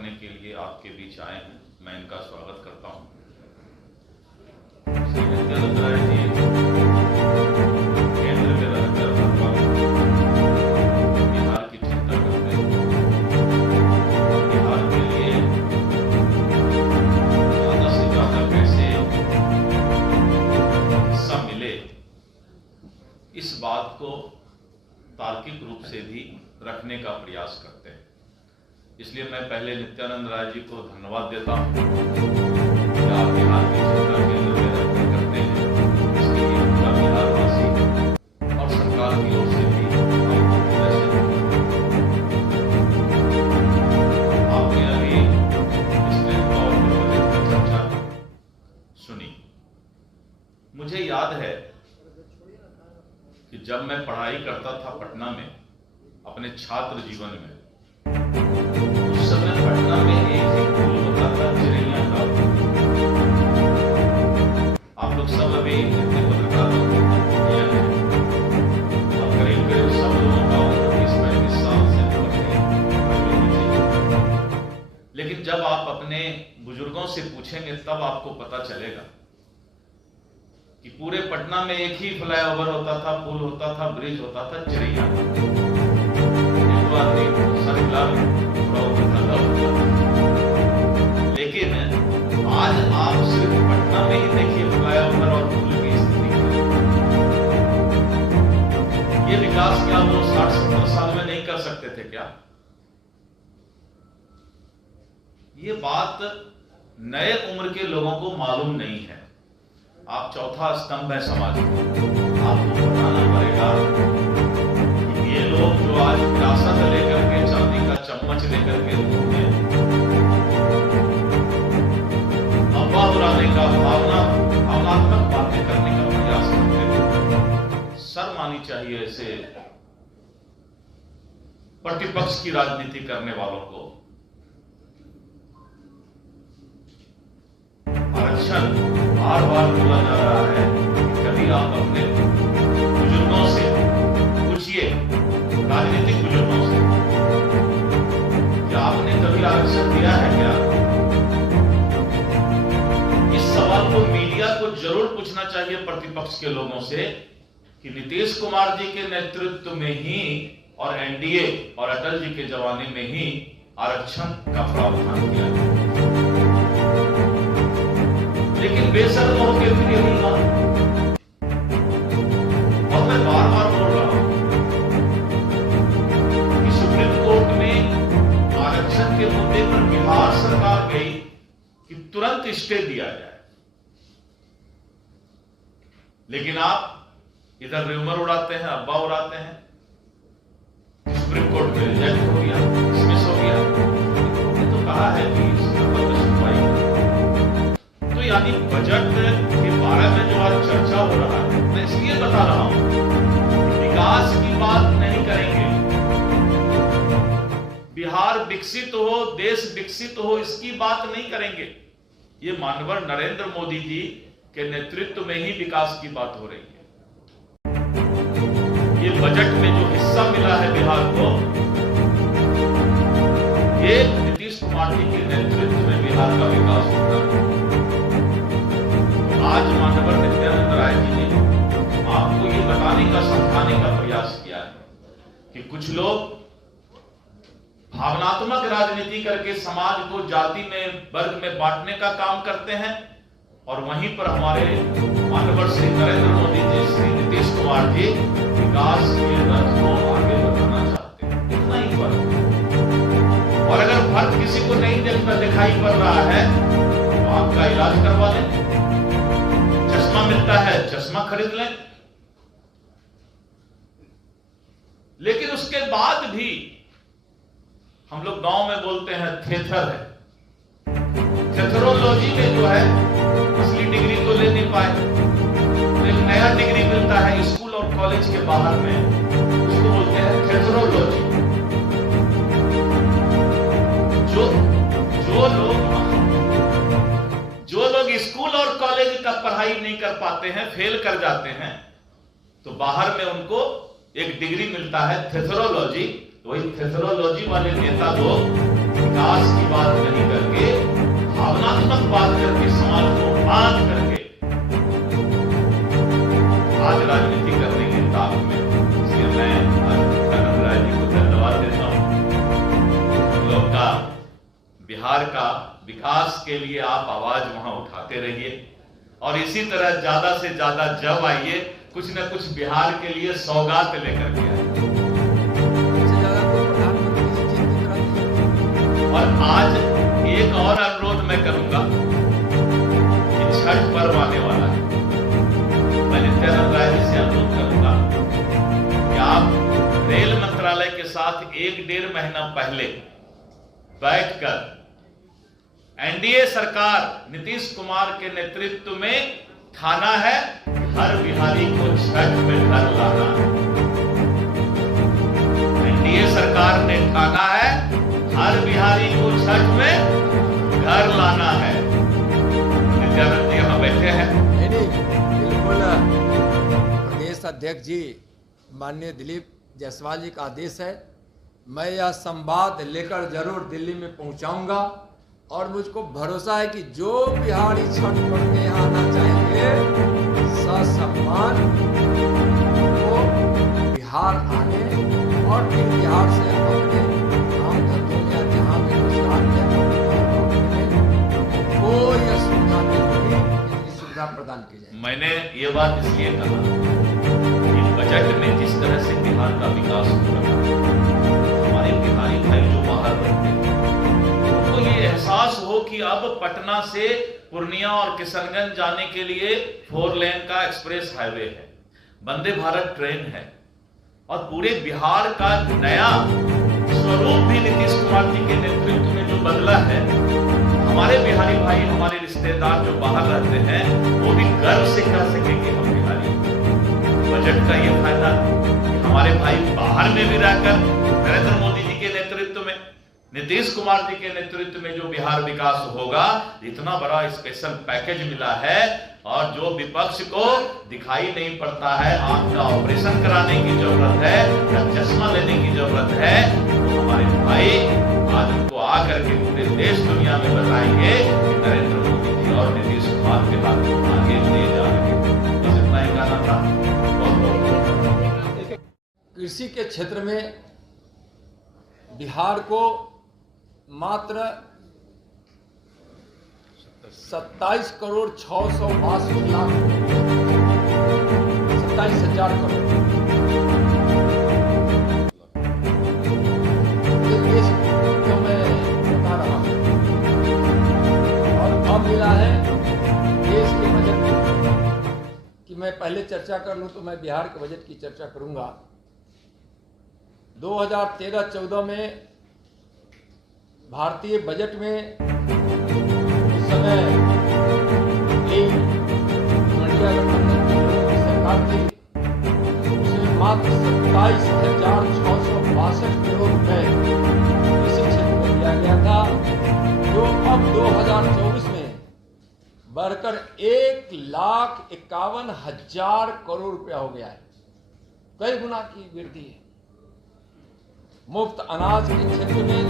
करने के लिए आपके बीच आए हैं। मैं इनका स्वागत करता हूं। श्री नित्यानंद राय जी केंद्र में रहकर बिहार की चिंता करते हैं और बिहार के लिए ज्यादा से ज्यादा कैसे हिस्सा मिले, इस बात को तार्किक रूप से भी रखने का प्रयास करते हैं। इसलिए मैं पहले नित्यानंद राय जी को धन्यवाद देता हूं कि आप बिहार की चिंता केंद्र में रहकर करते हैं। इसके लिए पूरा बिहारवासी और सरकार की ओर से भी आपने अभी स्टेट और चर्चा सुनी। मुझे याद है कि जब मैं पढ़ाई करता था पटना में, अपने छात्र जीवन में, उस समय पटना में एक ही पुल होता था, चिरैया का। आप लोग सब अभी इतने पत्रकार और करीब करीब सब लोगों का 30-35 साल से लेकिन जब आप अपने बुजुर्गों से पूछेंगे तब आपको पता चलेगा कि पूरे पटना में एक ही फ्लाईओवर होता था, पुल होता था, ब्रिज होता था, चिरैया। लेकिन आज आप सिर्फ पटना में ही देखिए फ्लाईओवर और पुल की स्थिति। ये विकास क्या वो 60-70 साल में नहीं कर सकते थे क्या? ये बात नए उम्र के लोगों को मालूम नहीं है। आप चौथा स्तंभ है समाज में, आपको बताना पड़ेगा कि ये लोग जो आज विरासत लेकर के, चांदी का चम्मच लेकर के घूमते हैं, अफवाह उड़ाने का, भावनात्मक बातें करने का प्रयास करते हैं, शर्म आनी चाहिए ऐसे प्रतिपक्ष की राजनीति करने वालों को। आरक्षण बार बार बोला जा रहा है, कभी आप अपने बुजुर्गों से पूछिए, राजनीतिक बुजुर्गों से, क्या आपने कभी आरक्षण दिया है क्या? इस सवाल को मीडिया को जरूर पूछना चाहिए प्रतिपक्ष के लोगों से कि नीतीश कुमार जी के नेतृत्व में ही और एनडीए और अटल जी के जमाने में ही आरक्षण का प्रावधान किया गया, लेकिन बेशर्म होकर फिर यही बात। और मैं बार बार बोल रहा हूं कि सुप्रीम कोर्ट में आरक्षण के मुद्दे पर बिहार सरकार गई कि तुरंत स्टे दिया जाए, लेकिन आप इधर र्यूमर उड़ाते हैं, अफवाह उड़ाते हैं। सुप्रीम कोर्ट में रिजेक्ट हो गया, डिसमिस हो गया। तो कहा है कि तो यानी बजट के बारे में जो आज चर्चा हो रहा है, मैं इसलिए बता रहा हूं, विकास की बात नहीं करेंगे, बिहार विकसित हो, देश विकसित हो, इसकी बात नहीं करेंगे। ये मानवर नरेंद्र मोदी जी के नेतृत्व में ही विकास की बात हो रही है। ये बजट में जो हिस्सा मिला है बिहार को, ये नीतीश कुमार जी के नेतृत्व में बिहार का विकास होता है। आज माननीय नित्यानंद राय जी ने आपको ये बताने का, समझाने का प्रयास किया है कि कुछ लोग भावनात्मक राजनीति करके समाज को जाति में, वर्ग में बांटने का काम करते हैं, और वहीं पर हमारे माननीय श्री नरेंद्र मोदी जी, श्री नीतीश कुमार जी विकास के रथ को आगे बढ़ाना चाहते हैं। इतना ही फर्क। और अगर फर्क किसी को नहीं दिखाई पड़ रहा है तो आपका इलाज करवा लें, चश्मा मिलता है चश्मा खरीद लें। लेकिन उसके बाद भी हम लोग गांव में बोलते हैं थेथर है, थेथरोलॉजी में जो है असली डिग्री तो ले नहीं पाए, एक नया डिग्री मिलता है स्कूल और कॉलेज के बाहर में, उसको बोलते हैं थेथरोलॉजी। जो लोग स्कूल और कॉलेज का पढ़ाई नहीं कर पाते हैं, फेल कर जाते हैं, तो बाहर में उनको एक डिग्री मिलता है थेथरोलॉजी। तो वही थेथरोलॉजी वाले नेता लोग विकास की बात बिहार का विकास के लिए आप आवाज वहां उठाते रहिए और इसी तरह ज्यादा से ज्यादा जब आइए, कुछ न कुछ बिहार के लिए सौगात लेकर के आइए। और आज एक और अनुरोध मैं करूंगा कि छठ पर्व आने वाला है। मैं नित्यानंद राय जी से अनुरोध करूंगा कि आप रेल मंत्रालय के साथ 1-1.5 महीना पहले बैठकर एनडीए सरकार नीतीश कुमार के नेतृत्व में ठाना है हर बिहारी को छठ में घर लाना है। एनडीए सरकार ने ठाना है हर बिहारी को छठ में घर लाना है। नित्यानंद जी यहाँ बैठे हैं। बिल्कुल प्रदेश अध्यक्ष जी माननीय दिलीप जायसवाल जी का आदेश है। मैं यह संवाद लेकर जरूर दिल्ली में पहुंचाऊंगा और मुझको भरोसा है कि जो बिहारी छठ पर्व में यहाँ आना चाहेंगे ससम्मान वो बिहार आने और फिर बिहार से अपने काम धंधों या जहाँ भी रोजगार कोई असुविधा नहीं होगी, इनकी सुविधा प्रदान की जाए। मैंने ये बात इसलिए कहा कि बजट में जिस तरह से बिहार का विकास हो रहा है, हमारे बिहारी भाई जो बाहर रहते हैं उनको ये एहसास हो कि अब पटना से पूर्णिया और किशनगंज जाने के लिए 4 लेन का एक्सप्रेस हाईवे है, वंदे भारत ट्रेन है और पूरे बिहार का नया स्वरूप भी नीतीश कुमार जी के नेतृत्व में जो बदला है। हमारे बिहारी भाई, हमारे रिश्तेदार जो बाहर रहते हैं वो भी गर्व से कह सकेंगे हम बिहारी। बजट का ये फायदा हमारे भाई बाहर में भी रहकर नरेंद्र मोदी जी के नेतृत्व में, नीतीश कुमार जी के नेतृत्व में जो बिहार विकास होगा, इतना बड़ा स्पेशल पैकेज मिला है और जो विपक्ष को दिखाई नहीं पड़ता है, आंख का ऑपरेशन कराने की जरूरत है या चश्मा लेने की जरूरत है, तो हमारे भाई आज उनको आकर के पूरे देश दुनिया में बताएंगे कि नरेंद्र मोदी जी और नीतीश कुमार के हाथ को आगे ले जा रहे हैं। बस इतना ही कहना था। कृषि के क्षेत्र में बिहार को मात्र 27 करोड़ 662 लाख 27,000 करोड़ देश जो मैं बता रहा हूं। और अब मिला है देश के बजट की मैं पहले चर्चा कर लूं तो मैं बिहार के बजट की चर्चा करूंगा। 2013-14 में भारतीय बजट में उस समय इंडिया गठबंधन की सरकार थी, उसमें मात्र 27,662 करोड़ रुपए कृषि क्षेत्र में दिया गया था, जो अब 2024 में बढ़कर 1,51,000 करोड़ रुपया हो गया है। कई गुना की वृद्धि है। मुफ्त अनाज के क्षेत्र में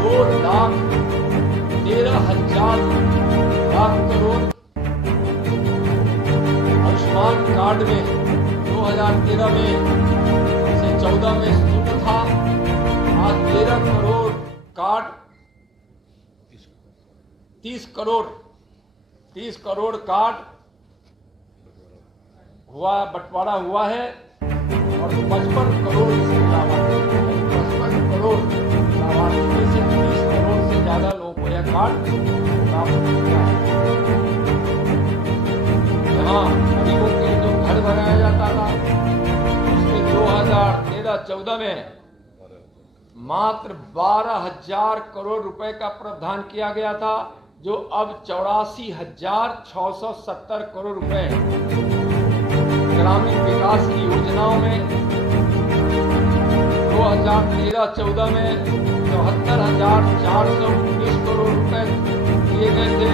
2,13,000 करोड़, आयुष्मान कार्ड में 2013 में से 14 में शून्य था, आज 13 करोड़ कार्ड 30 करोड़ कार्ड हुआ, बंटवारा हुआ है और 55 करोड़ लाभार्थी, 55 करोड़ लाभार्थी में से 30 करोड़ से ज्यादा लोगों को यह कार्ड प्राप्त किया है। यहाँ गरीबों के लिए जो घर बनाया जाता था उसमें 2013-14 में मात्र 12,000 करोड़ रुपए का प्रावधान किया गया था, जो अब 84,670 करोड़ रुपए ग्रामीण विकास की योजनाओं में 2013-14 में 74,419 करोड़ रुपए दिए गए थे,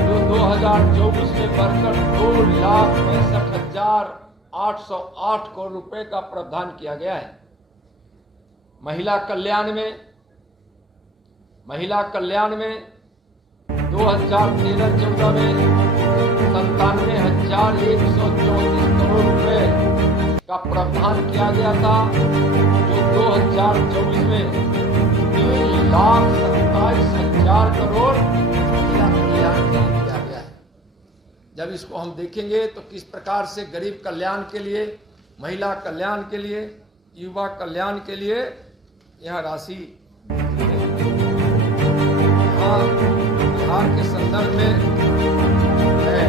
जो 2024 में बढ़कर 2,65,808 करोड़ रुपए का प्रावधान किया गया है। महिला कल्याण में 2013-14 में 97,134 करोड़ रुपए का प्रावधान किया गया था, जो 2024 में 3,27,000 22,000 करोड़ महिला कल्याण के लिए किया गया है। जब इसको हम देखेंगे तो किस प्रकार से गरीब कल्याण के लिए, महिला कल्याण के लिए, युवा कल्याण के लिए यह राशि बिहार के संदर्भ में मैं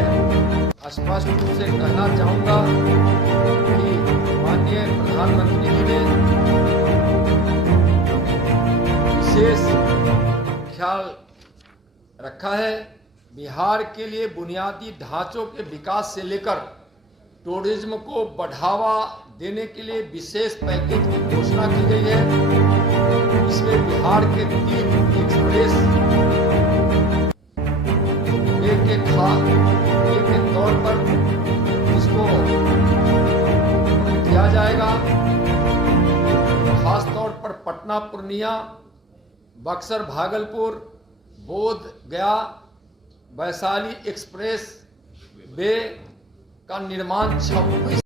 स्पष्ट रूप से कहना चाहूँगा कि माननीय प्रधानमंत्री जी ने विशेष ख्याल रखा है। बिहार के लिए बुनियादी ढांचों के विकास से लेकर टूरिज्म को बढ़ावा देने के लिए विशेष पैकेज की घोषणा की गई है। इसमें बिहार के 3 एक्सप्रेस वे के तौर पर इसको किया जाएगा। खास तौर पर पटना पूर्णिया, बक्सर भागलपुर, बोध गया, वैशाली एक्सप्रेस वे का निर्माण 26